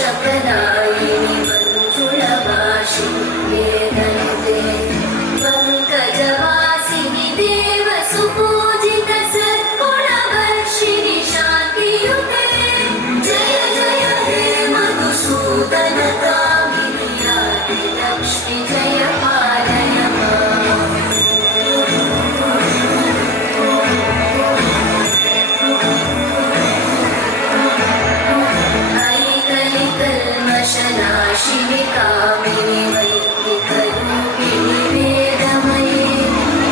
शब्ददायिनि मञ्जुळवासिनि वेदनुते पङ्कजवासिनि देवसुपूजित सद्गुणवर्षिणि शान्तियुते जय जय हे मधुसूदनकामिनि आदिलक्ष्मि जय पालय माम् ऐकैकल्मषनाशिनि कामिनि वैदिकरूपिणि वेदमयि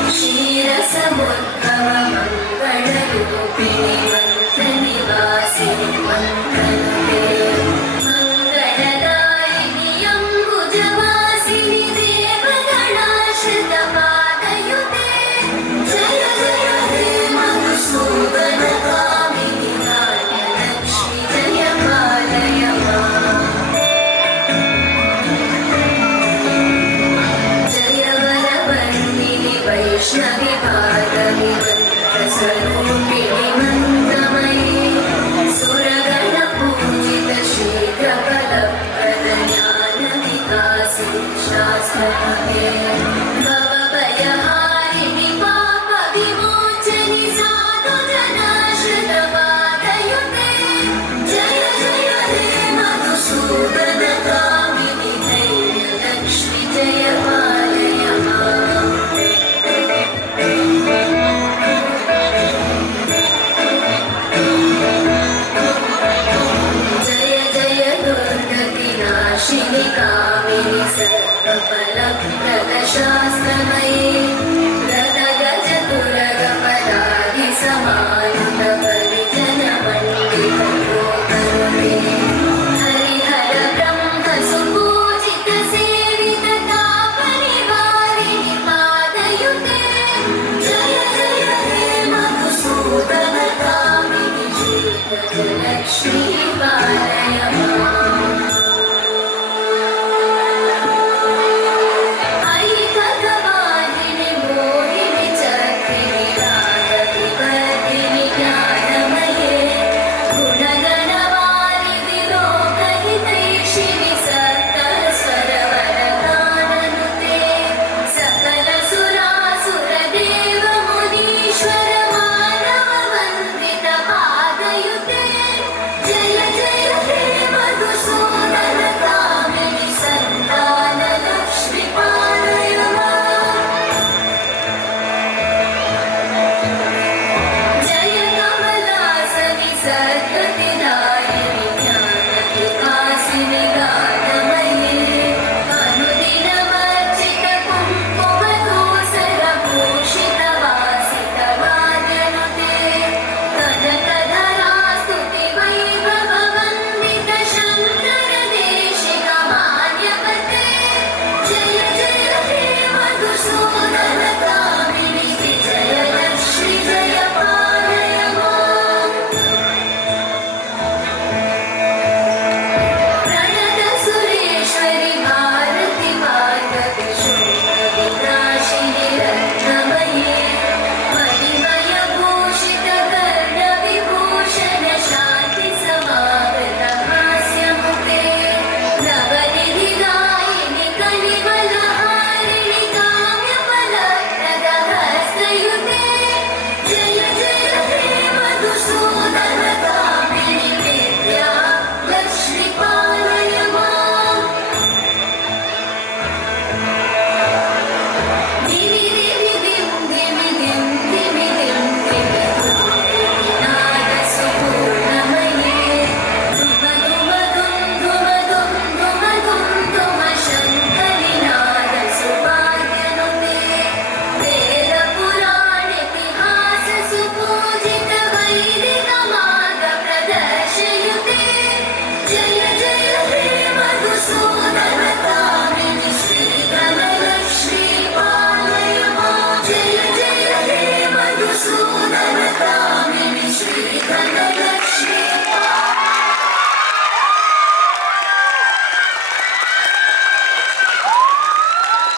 क्षीरसमुद्भवमङ्गलरूपिणि मन्त्रनिवासिनि मन्त्रनुते मङ्गलदायिनि अम्बुजवासिनि देवगणाश्रितपादयुते जय जय हे मधुसूदनकामिनि नाट्यलक्ष्मि जय पालय माम् जय वरवर्णिनि वैष्णवि भागवि मन्त्रस्वरूपिणि मन्त्रमयि सुरगणपूजित शीघ्रफलप्रद ज्ञानविकासिनि शास्त्रमये भवभयहारिणि पापविमोचनि साधुजनाश्रितपादयुते जय जय हे मधुसूदनकामिनि धैर्यलक्ष्मि जय पालय माम् जय जय दुर्गतिनाशिनि कामिनि सर्वफलप्रद शास्त्रमये